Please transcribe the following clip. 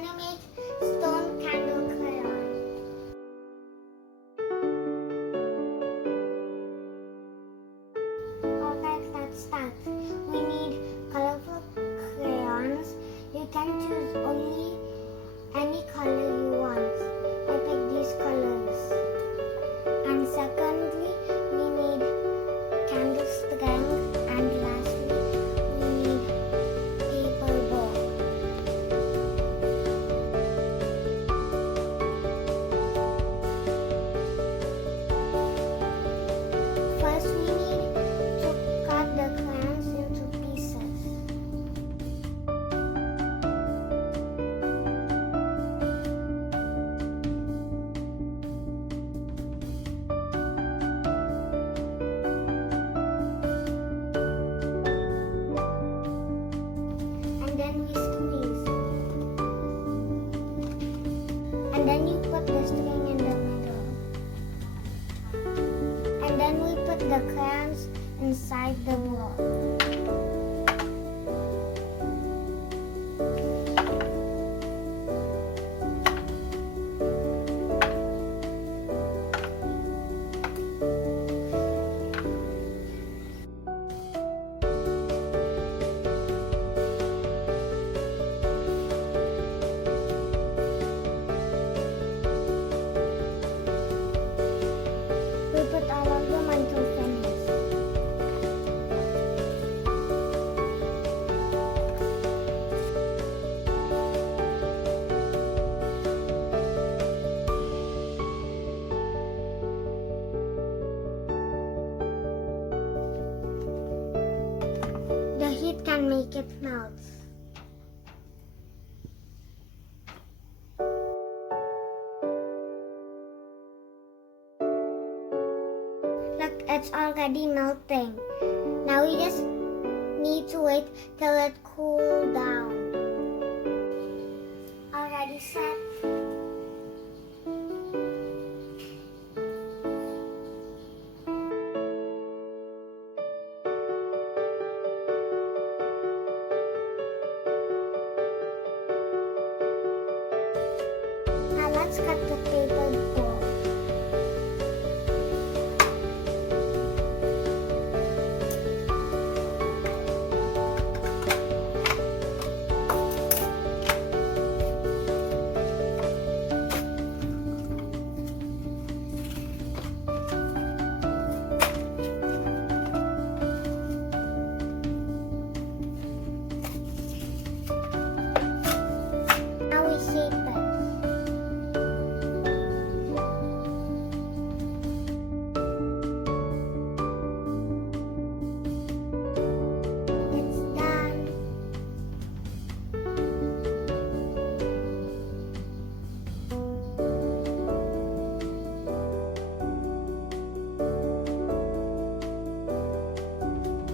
gonna make stone candle crayon. Alright, let's start. We need colorful crayons. You can choose only any color you want. I pick these colors. And secondly, we need candle string, and lastly, we need paper bowl. First, we need to cut the crayons into pieces. And then we squeeze. And then you put the string in the middle. And then we put the crayons inside the bowl. We put all of them until finished. The heat can make it melt. Look, it's already melting. Now we just need to wait till it cools down. Already set.